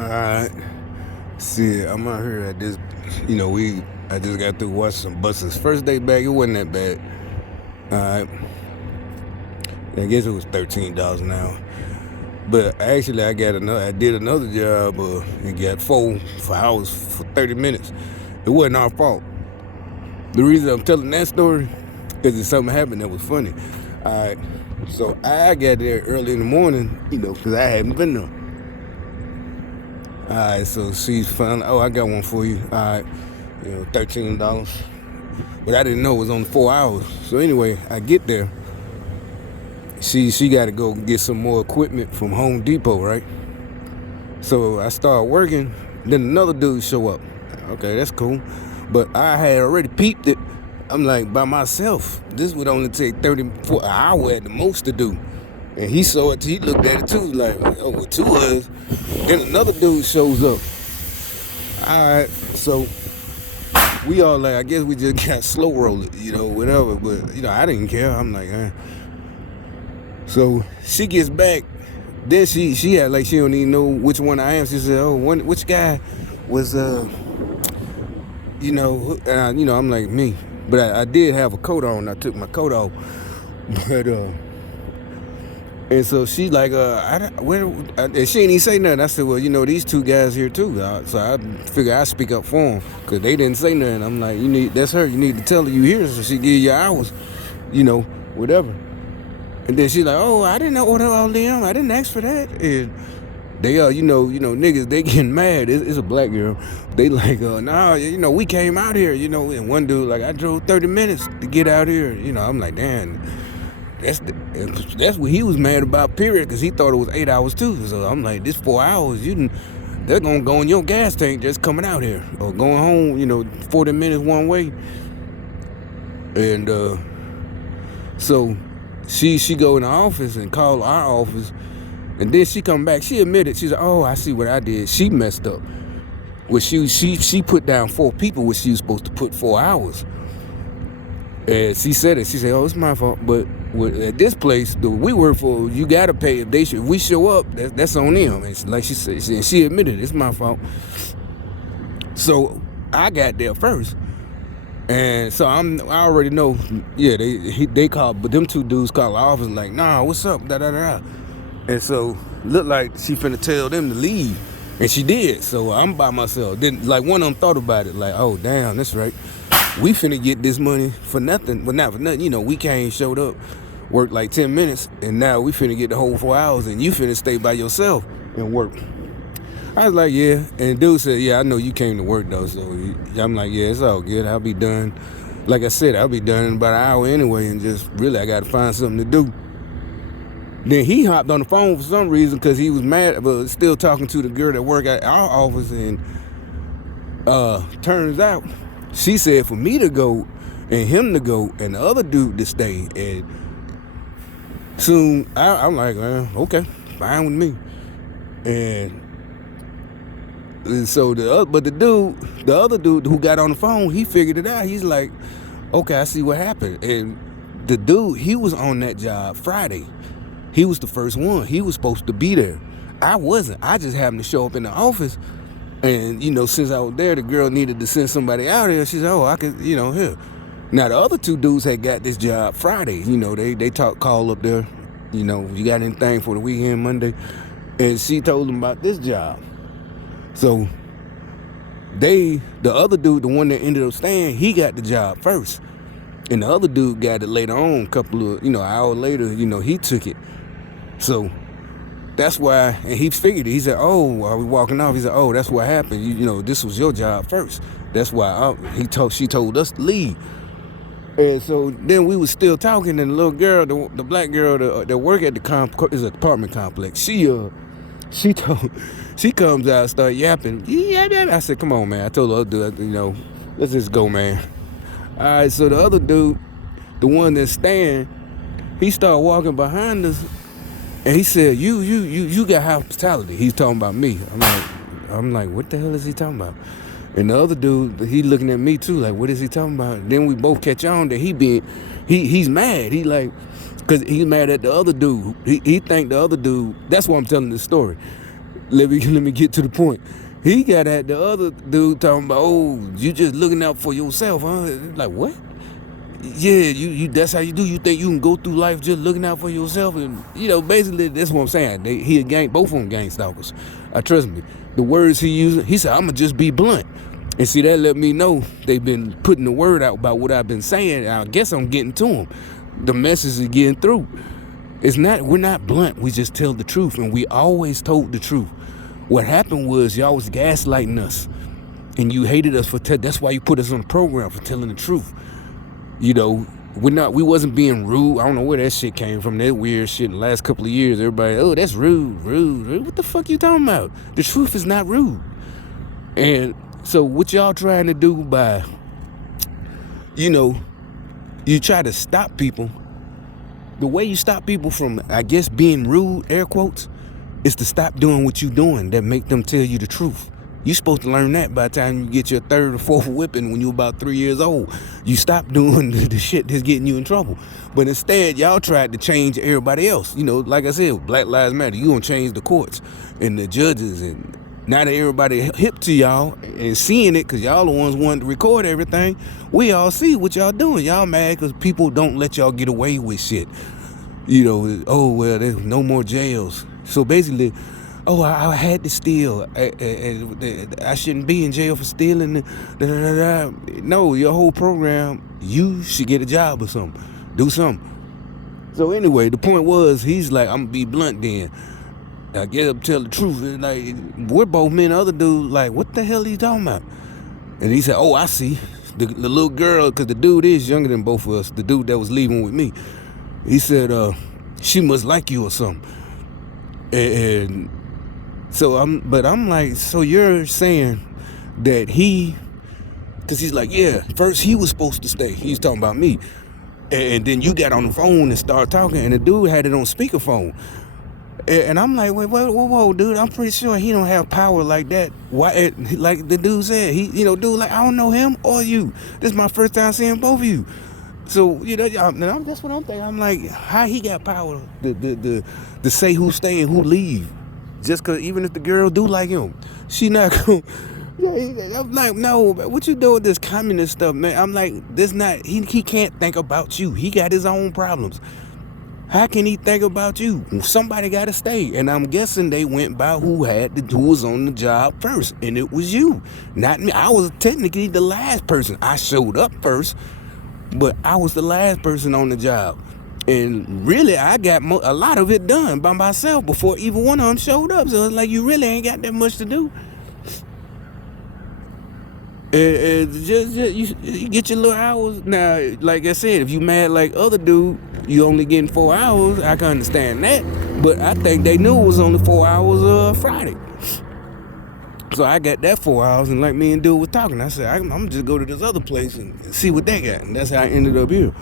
Alright. See, I'm out here at this, I just got through watching some buses. First day back, it wasn't that bad. Alright. I guess it was $13 an hour. But actually, I did another job and got four hours for 30 minutes. It wasn't our fault. The reason I'm telling that story, because something happened that was funny. Alright. So I got there early in the morning, because I hadn't been there. Alright, so she's finally, I got one for you. Alright, $13. But I didn't know it was only 4 hours. So anyway, I get there. She got to go get some more equipment from Home Depot, right? So I start working. Then another dude show up. Okay, that's cool. But I had already peeped it. I'm like, by myself. This would only take 34 an hour at the most to do. And he saw it, he looked at it too, like, oh, with two of us. Then another dude shows up. Alright, so we all like, I guess we just got slow roll it, whatever. But, I didn't care. I'm like, So she gets back. Then she had like she don't even know which one I am. She said, which guy was, I'm like, me. But I did have a coat on. I took my coat off. But, and so she like, and she didn't even say nothing. I said, well, these two guys here too. So I figure I speak up for them because they didn't say nothing. I'm like, that's her. You need to tell her you here so she give you your hours, whatever. And then she's like, oh, I didn't order all them. I didn't ask for that. And they niggas, they getting mad. It's a black girl. They like, nah, we came out here, and one dude like, I drove 30 minutes to get out here. I'm like, damn. That's what he was mad about, period, because he thought it was 8 hours too. So I'm like, this 4 hours, they're gonna go in your gas tank just coming out here or going home, 40 minutes one way. And so she go in the office and call our office, and then she come back. She admitted, she's like, oh, I see what I did. She messed up. Well, she put down 4 people, which she was supposed to put 4 hours. And she said it. She said, oh, it's my fault. But at this place that we work for, you got to pay. If we show up, that's on them. And like she said, she admitted it's my fault. So I got there first. And so I already know, yeah, they called, but them two dudes called the office like, nah, what's up, da-da-da. And so looked like she finna tell them to leave. And she did. So I'm by myself. Then like one of them thought about it like, oh, damn, that's right. We finna get this money for nothing. Well, not for nothing. We came, showed up, worked like 10 minutes, and now we finna get the whole 4 hours, and you finna stay by yourself and work. I was like, yeah. And dude said, yeah, I know you came to work, though. So I'm like, yeah, it's all good. I'll be done. Like I said, I'll be done in about an hour anyway, and just really I got to find something to do. Then he hopped on the phone for some reason because he was mad, but still talking to the girl that worked at our office, and turns out she said for me to go and him to go and the other dude to stay. And soon I'm like, okay, fine with me. And so the other dude who got on the phone, he figured it out. He's like, okay, I see what happened. And the dude, he was on that job Friday. He was the first one. He was supposed to be there. I wasn't. I just happened to show up in the office. And, since I was there, the girl needed to send somebody out here. She said, oh, I could, here. Now, the other two dudes had got this job Friday. They call up there, you got anything for the weekend Monday? And she told them about this job. So the other dude, the one that ended up staying, he got the job first. And the other dude got it later on, an hour later, he took it. So that's why, and he figured it. He said, oh, while we walking off, he said, oh, that's what happened. This was your job first. That's why she told us to leave. And so then we was still talking, and the little girl, the black girl that work at is an apartment complex. She comes out and start yapping. Yeah, I said, come on, man. I told the other dude, let's just go, man. All right, so the other dude, the one that's staying, he started walking behind us, and he said, you got hospitality. He's talking about me. I'm like, what the hell is he talking about? And the other dude, he looking at me too, like, what is he talking about? And then we both catch on that he's mad. He like, because he's mad at the other dude. He think the other dude, that's why I'm telling this story. Let me get to the point. He got at the other dude talking about, oh, you just looking out for yourself, huh? Like, what? Yeah, you that's how you do. You think you can go through life just looking out for yourself? And basically that's what I'm saying. He a gang, both of them gang stalkers. Trust me. The words he used, he said, I'ma just be blunt. And see, that let me know they've been putting the word out about what I've been saying. I guess I'm getting to them. The message is getting through. We're not blunt. We just tell the truth, and we always told the truth. What happened was y'all was gaslighting us, and you hated us for that's why you put us on the program, for telling the truth. We wasn't being rude. I don't know where that shit came from. That weird shit in the last couple of years. Everybody, oh, that's rude. What the fuck you talking about? The truth is not rude. And so what y'all trying to do by, you try to stop people. The way you stop people from, I guess, being rude, air quotes, is to stop doing what you doing that make them tell you the truth. You're supposed to learn that by the time you get your third or fourth whipping when you're about 3 years old. You stop doing the shit that's getting you in trouble. But instead, y'all tried to change everybody else. Like I said, Black Lives Matter. You gonna change the courts and the judges, and now that everybody hip to y'all and seeing it, because y'all the ones wanting to record everything, we all see what y'all doing. Y'all mad because people don't let y'all get away with shit. Oh, well, there's no more jails. So basically, oh, I had to steal. I shouldn't be in jail for stealing. No, your whole program, you should get a job or something. Do something. So anyway, the point was, he's like, I'm going to be blunt then. I guess I'll tell the truth. And like, we're both men. The other dude, like, what the hell are you talking about? And he said, oh, I see. The little girl, because the dude is younger than both of us, the dude that was leaving with me. He said, she must like you or something. And so I'm like, so you're saying that because he's like, yeah, first he was supposed to stay. He's talking about me. And then you got on the phone and started talking, and the dude had it on speakerphone. And I'm like, wait, whoa, dude, I'm pretty sure he don't have power like that. Why? Like the dude said, dude, like, I don't know him or you. This is my first time seeing both of you. So, that's what I'm thinking. I'm like, how he got power to say who stay and who leave? Just because even if the girl do like him, she not going to... I'm like, no, what you doing with this communist stuff, man? I'm like, he can't think about you. He got his own problems. How can he think about you? Somebody got to stay. And I'm guessing they went by who was on the job first. And it was you, not me. I was technically the last person. I showed up first, but I was the last person on the job. And really, I got a lot of it done by myself before even one of them showed up. So it's like, you really ain't got that much to do. Just you get your little hours. Now, like I said, if you mad like other dude, you only getting 4 hours. I can understand that. But I think they knew it was only 4 hours Friday. So I got that 4 hours, and like me and dude was talking, I said, I'm going to just go to this other place and see what they got. And that's how I ended up here.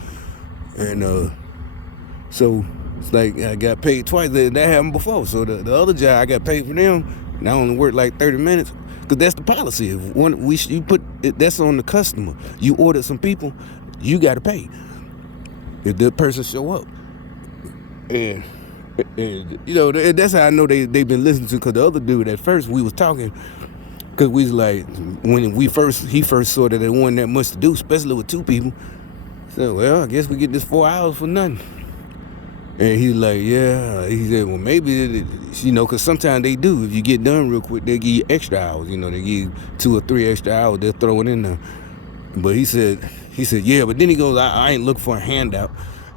And so it's like I got paid twice. That happened before. So the other job, I got paid for them, and I only worked like 30 minutes. Because that's the policy. If you put it, that's on the customer. You order some people, you got to pay if the person show up. And that's how I know they've been listening to. Because the other dude, at first we was talking, because we was like, when he first saw that there wasn't that much to do, especially with two people. So, well, I guess we get this 4 hours for nothing. And he's like, yeah. He said, well, maybe, because sometimes they do. If you get done real quick, they give you extra hours. They give you 2 or 3 extra hours. They'll throw it in there. But he said, yeah. But then he goes, I ain't looking for a handout.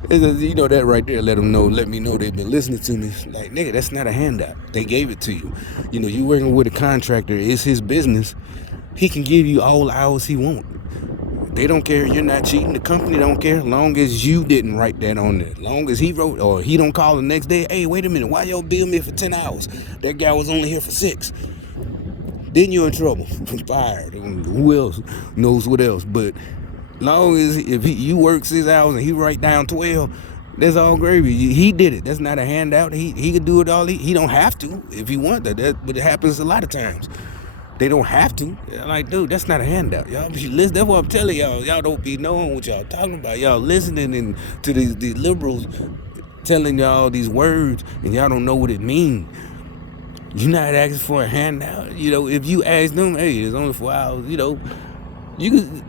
That right there, let me know they've been listening to me. Like, nigga, that's not a handout. They gave it to you. You working with a contractor. It's his business. He can give you all the hours he wants. They don't care. You're not cheating. The company don't care. As long as you didn't write that on there. As long as he wrote, or he don't call the next day, hey, wait a minute, why y'all bill me for 10 hours? That guy was only here for 6. Then you're in trouble. Fired. Who else knows what else? But long as if you work 6 hours and he write down 12, that's all gravy. He did it. That's not a handout. He could do it all. He don't have to if he want that. But it happens a lot of times. They don't have to. Like, dude, that's not a handout. Y'all be listening. That's what I'm telling y'all. Y'all don't be knowing what y'all talking about. Y'all listening to these liberals telling y'all these words, and y'all don't know what it means. You're not asking for a handout. You know, if you ask them, hey, it's only 4 hours. You know,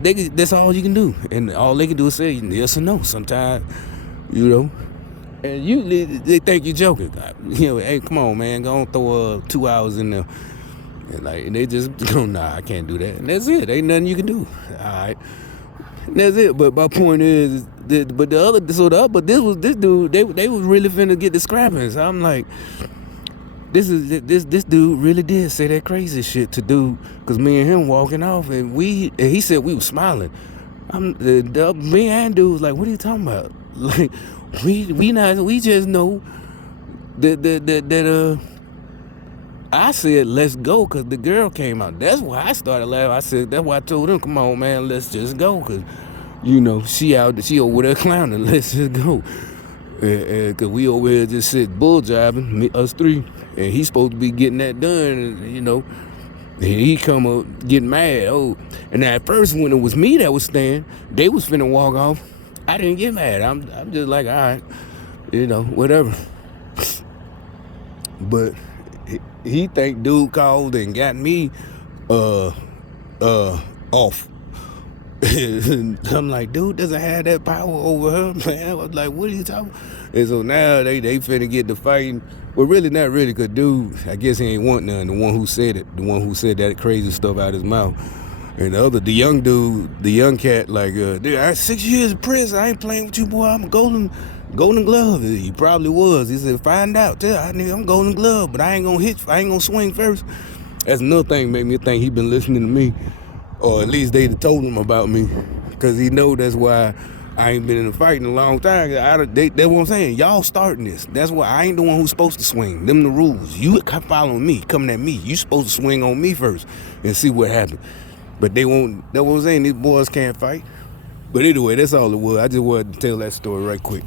that's all you can do, and all they can do is say yes or no. Sometimes, you know, and usually they think you're joking. You know, hey, come on, man, go on, throw 2 hours in there, and they just go, nah, I can't do that, and that's it. Ain't nothing you can do. All right, and that's it. But my point is, this dude, they was really finna get the scrapping. So I'm like, this dude really did say that crazy shit to do, cause me and him walking off, and he said we was smiling. Me and dude was like, what are you talking about? Like, we just know that I said let's go, cause the girl came out. That's why I started laughing. I said, that's why I told him, come on, man, let's just go, cause you know she over there clowning. Let's just go. Cause we over here just sit bull jiving, us three, and he's supposed to be getting that done, you know. And he come up getting mad. Oh, and at first when it was me that was staying, they was finna walk off. I didn't get mad. I'm just like, all right, you know, whatever. But he think dude called and got me off. I'm like, dude doesn't have that power over her, man. I was like, what are you talking? And so now they finna get to fighting. Well, really not really, cause dude, I guess he ain't want none. The one who said it, the one who said that crazy stuff out his mouth. And the young dude, the young cat, like, dude, I had 6 years in prison. I ain't playing with you, boy. I'm a golden glove. He probably was. He said, find out. Tell I'm golden glove, but I ain't gonna swing first. That's another thing made me think he been listening to me. Or at least they told him about me, because he know that's why I ain't been in a fight in a long time. That's what I'm saying. Y'all starting this. That's why I ain't the one who's supposed to swing. Them the rules. You following me, coming at me. You supposed to swing on me first and see what happens. But they won't. That's what I'm saying. These boys can't fight. But anyway, that's all it was. I just wanted to tell that story right quick.